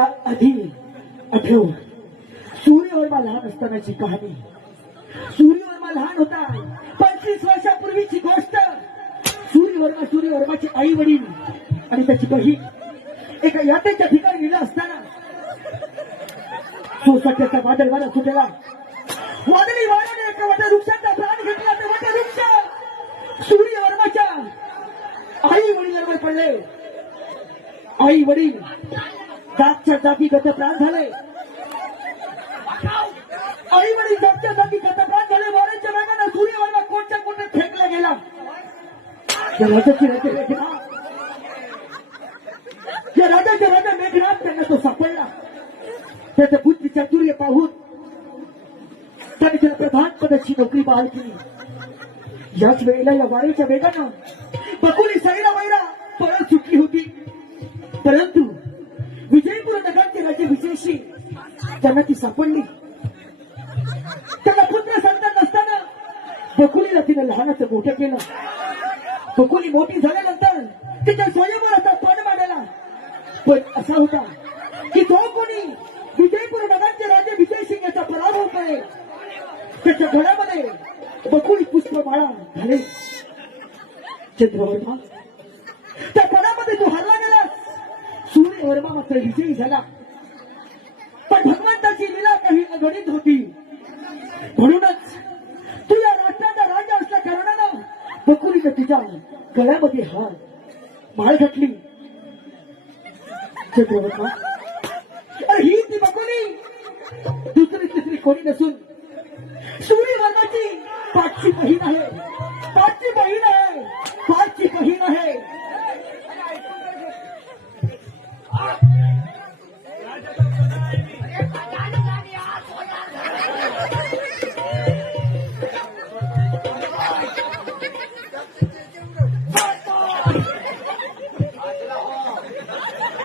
आधी आठव सूर्यवर्मा लहान असतानाची कहाणी. सूर्यवर्मा लहान होता, 25 वर्षापूर्वीची गोष्ट. सूर्यवर्माची आई वडील आणि त्याची बहीण एका यात्रेच्या ठिकाणी गेला असताना सोसाट्याचा वादळ वारा सुटला. वादळी वाऱ्याने एका वटवृक्षाचा प्राण घेतला. ते वटवृक्ष सूर्यवर्माच्या आई वडिलांवर पडले. आई वडील जागच्या जागी गतप्राण झाले. आई वडील जागच्या जागी गतप्राण झाले. वाऱ्याच्या वेगाने सूर्यवर्मा कोणत्या कोणत्या फेकला गेला. राजाच्या राजा मेघनाथ त्यांना तो सापडला. त्याचं बुद्धी चातुर्य पाहून त्याने त्याला प्रधान पदाची नोकरी बहाल केली. याच वेळेला या वाऱ्याच्या वेगानं बकुली सैरा वैरा पळत सुटली होती. परंतु विजयपूर नगरचे राजे विजयशी त्यांना ती सापडली. त्याला पुत्र संतान नसताना बकुलीला तिने लहानाचं मोठं केलं. बकुली मोठी झाल्यानंतर तिच्या स्वयंवराचा पण मांडला. पण असा होता की जो कोणी विजयपूर नगरचे राजे विजयसिंग याचा पराभव करेल त्याच्या घरामध्ये बकुली पुष्पमाळा घालेल. चंद्रवर्मा त्या पणामध्ये तो हरला गेलास. सूर्यवर्मा मात्र विजयी झाला. पण भगवंताची लीला काही अगणित होती. म्हणूनच तू या राष्ट्राचा राजा असल्या कारणानं बकुलीने तुझ्या गळ्यामध्ये हार माळ घातली. चंद्रवर्मा ही ती बकुली दुसरी तिसरी कोणी नसून सूर्यवर्माची पाचची बहीण आहे. पाचची बहीण आहे.